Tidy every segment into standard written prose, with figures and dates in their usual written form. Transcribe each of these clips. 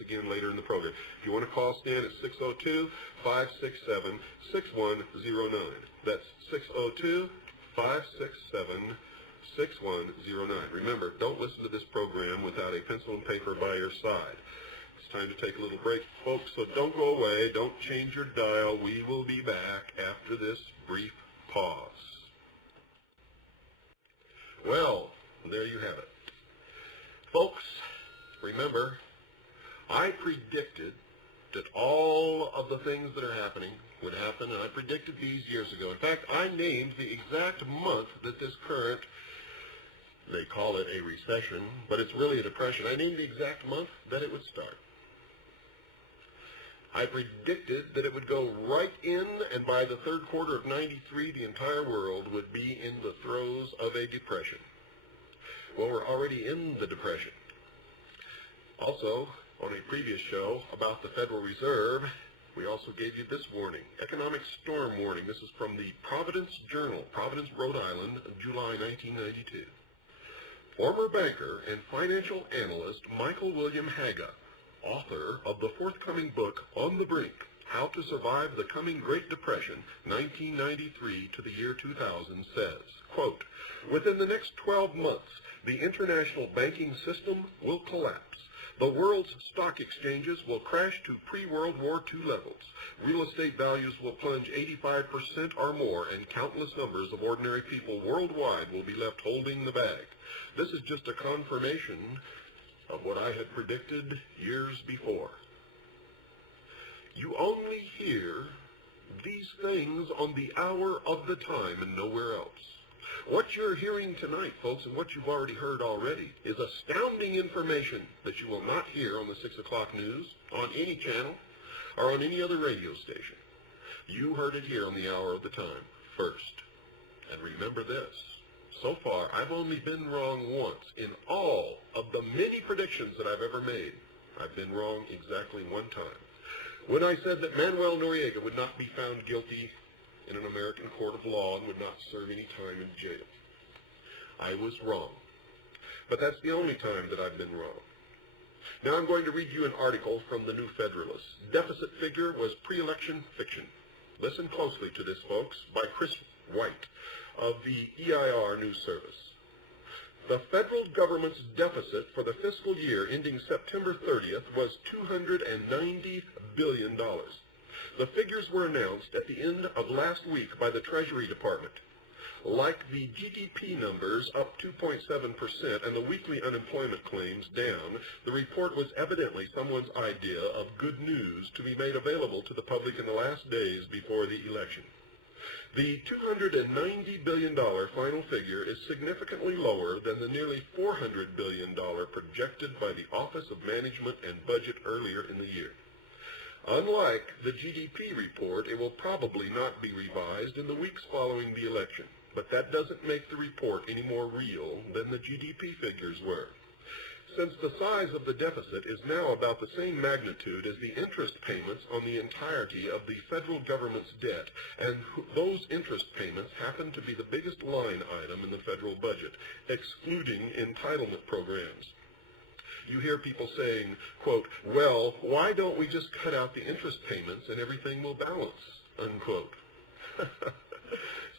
again later in the program. If you want to call Stan at 602-567-6109. That's 602-567-6109. Remember, don't listen to this program without a pencil and paper by your side. It's time to take a little break, folks, so don't go away. Don't change your dial. We will be back after this brief pause. Well, there you have it. Folks, remember, I predicted that all of the things that are happening would happen, and I predicted these years ago. In fact, I named the exact month that this current, they call it a recession, but it's really a depression. I named the exact month that it would start. I predicted that it would go right in, and by the third quarter of '93, the entire world would be in the throes of a depression. Well, we're already in the depression. Also, on a previous show about the Federal Reserve, we also gave you this warning, economic storm warning. This is from the Providence Journal, Providence, Rhode Island, July 1992. Former banker and financial analyst Michael William Haga, author of the forthcoming book, On the Brink, How to Survive the Coming Great Depression, 1993 to the year 2000, says, quote, within the next 12 months, the international banking system will collapse. The world's stock exchanges will crash to pre-World War II levels. Real estate values will plunge 85% or more, and countless numbers of ordinary people worldwide will be left holding the bag. This is just a confirmation of what I had predicted years before. You only hear these things on the hour of the time and nowhere else. What you're hearing tonight, folks, and what you've already heard already, is astounding information that you will not hear on the 6 o'clock news, on any channel, or on any other radio station. You heard it here on the hour of the time, first. And remember this. So far, I've only been wrong once. In all of the many predictions that I've ever made, I've been wrong exactly one time. When I said that Manuel Noriega would not be found guilty in an American court of law and would not serve any time in jail. I was wrong. But that's the only time that I've been wrong. Now I'm going to read you an article from the New Federalist. Deficit figure was pre-election fiction. Listen closely to this, folks, by Chris White of the EIR News Service. The federal government's deficit for the fiscal year ending September 30th was $290 billion. The figures were announced at the end of last week by the Treasury Department. Like the GDP numbers up 2.7% and the weekly unemployment claims down, the report was evidently someone's idea of good news to be made available to the public in the last days before the election. The $290 billion final figure is significantly lower than the nearly $400 billion projected by the Office of Management and Budget earlier in the year. Unlike the GDP report, it will probably not be revised in the weeks following the election, but that doesn't make the report any more real than the GDP figures were. Since the size of the deficit is now about the same magnitude as the interest payments on the entirety of the federal government's debt, and those interest payments happen to be the biggest line item in the federal budget, excluding entitlement programs. You hear people saying, quote, well, why don't we just cut out the interest payments and everything will balance, unquote.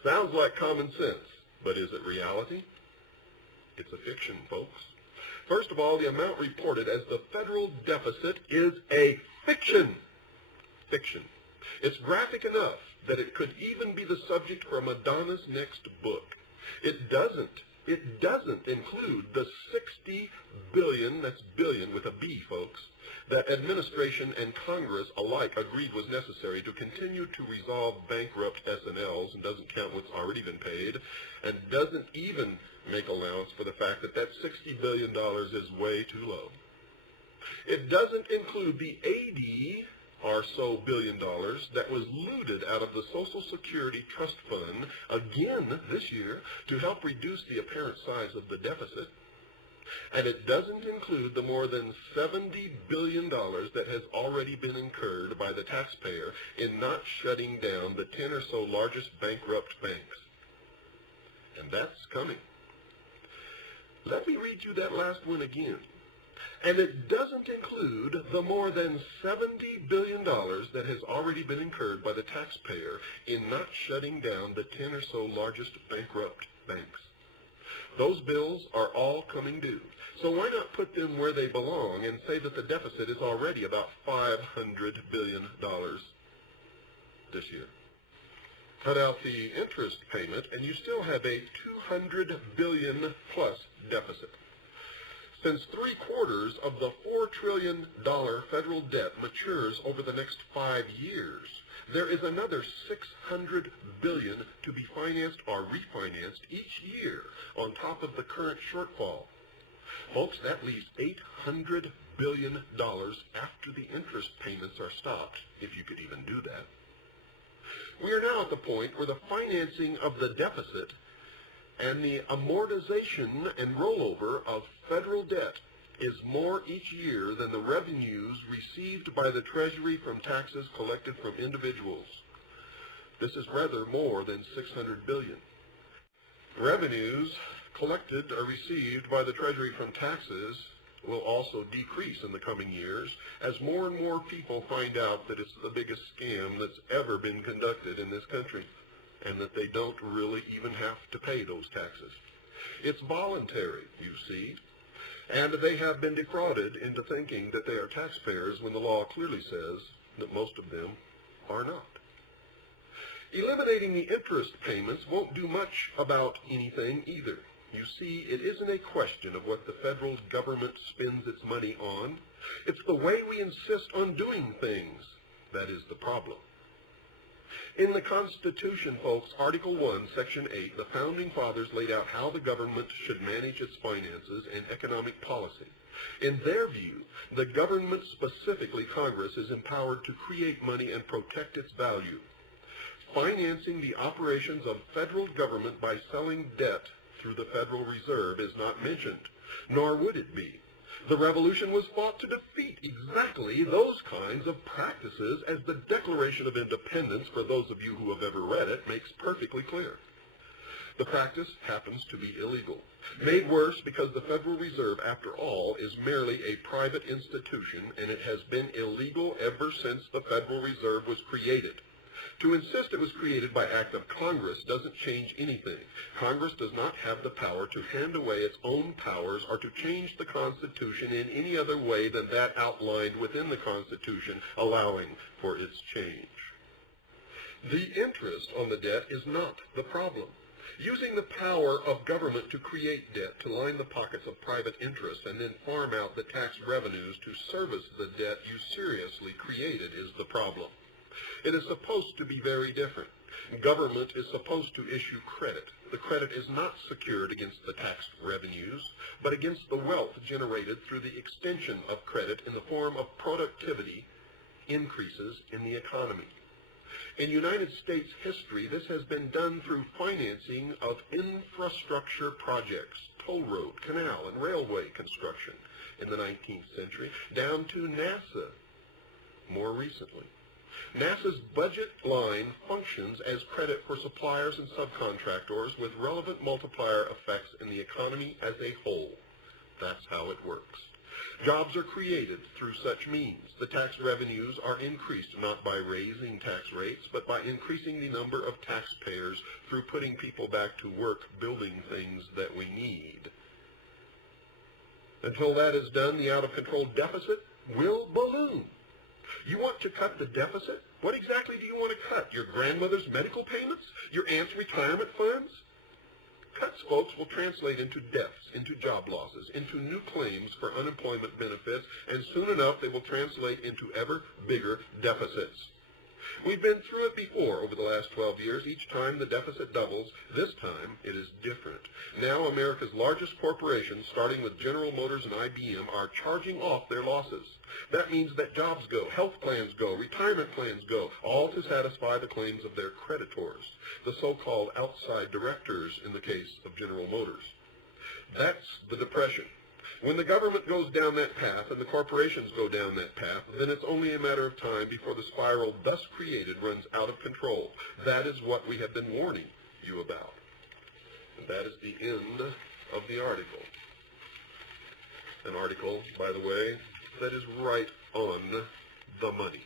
Sounds like common sense, but is it reality? It's a fiction, folks. First of all, the amount reported as the federal deficit is a fiction. Fiction. It's graphic enough that it could even be the subject for Madonna's next book. It doesn't include the $60 billion, that's billion with a B, folks, that administration and Congress alike agreed was necessary to continue to resolve bankrupt S&Ls, and doesn't count what's already been paid, and doesn't even make allowance for the fact that that $60 billion is way too low. It doesn't include the 80 or so billion dollars that was looted out of the Social Security Trust Fund again this year to help reduce the apparent size of the deficit. And it doesn't include the more than $70 billion that has already been incurred by the taxpayer in not shutting down the 10 or so largest bankrupt banks. And that's coming. Let me read you that last one again. And it doesn't include the more than $70 billion that has already been incurred by the taxpayer in not shutting down the 10 or so largest bankrupt banks. Those bills are all coming due. So why not put them where they belong and say that the deficit is already about $500 billion this year? Cut out the interest payment and you still have a $200 billion plus deficit. Since 3/4 of the $4 trillion federal debt matures over the next 5 years, there is another $600 billion to be financed or refinanced each year on top of the current shortfall. Folks, that leaves $800 billion after the interest payments are stopped, if you could even do that. We are now at the point where the financing of the deficit and the amortization and rollover of federal debt is more each year than the revenues received by the Treasury from taxes collected from individuals. This is rather more than $600 billion. Revenues collected or received by the Treasury from taxes will also decrease in the coming years as more and more people find out that it's the biggest scam that's ever been conducted in this country, and that they don't really even have to pay those taxes. It's voluntary, you see, and they have been defrauded into thinking that they are taxpayers when the law clearly says that most of them are not. Eliminating the interest payments won't do much about anything either. You see, it isn't a question of what the federal government spends its money on. It's the way we insist on doing things that is the problem. In the Constitution, folks, Article 1, Section 8, the Founding Fathers laid out how the government should manage its finances and economic policy. In their view, the government, specifically Congress, is empowered to create money and protect its value. Financing the operations of federal government by selling debt through the Federal Reserve is not mentioned, nor would it be. The revolution was fought to defeat exactly those kinds of practices, as the Declaration of Independence, for those of you who have ever read it, makes perfectly clear. The practice happens to be illegal, made worse because the Federal Reserve, after all, is merely a private institution, and it has been illegal ever since the Federal Reserve was created. To insist it was created by act of Congress doesn't change anything. Congress does not have the power to hand away its own powers or to change the Constitution in any other way than that outlined within the Constitution, allowing for its change. The interest on the debt is not the problem. Using the power of government to create debt to line the pockets of private interest and then farm out the tax revenues to service the debt you seriously created is the problem. It is supposed to be very different. Government is supposed to issue credit. The credit is not secured against the tax revenues, but against the wealth generated through the extension of credit in the form of productivity increases in the economy. In United States history, this has been done through financing of infrastructure projects, toll road, canal, and railway construction in the 19th century, down to NASA more recently. NASA's budget line functions as credit for suppliers and subcontractors with relevant multiplier effects in the economy as a whole. That's how it works. Jobs are created through such means. The tax revenues are increased not by raising tax rates, but by increasing the number of taxpayers through putting people back to work building things that we need. Until that is done, the out-of-control deficit will balloon. You want to cut the deficit? What exactly do you want to cut? Your grandmother's medical payments? Your aunt's retirement funds? Cuts, folks, will translate into deaths, into job losses, into new claims for unemployment benefits, and soon enough they will translate into ever bigger deficits. We've been through it before over the last 12 years. Each time the deficit doubles. This time it is different. Now America's largest corporations, starting with General Motors and IBM, are charging off their losses. That means that jobs go, health plans go, retirement plans go, all to satisfy the claims of their creditors, the so-called outside directors in the case of General Motors. That's the Depression. When the government goes down that path and the corporations go down that path, then it's only a matter of time before the spiral thus created runs out of control. That is what we have been warning you about. And that is the end of the article. An article, by the way, that is right on the money.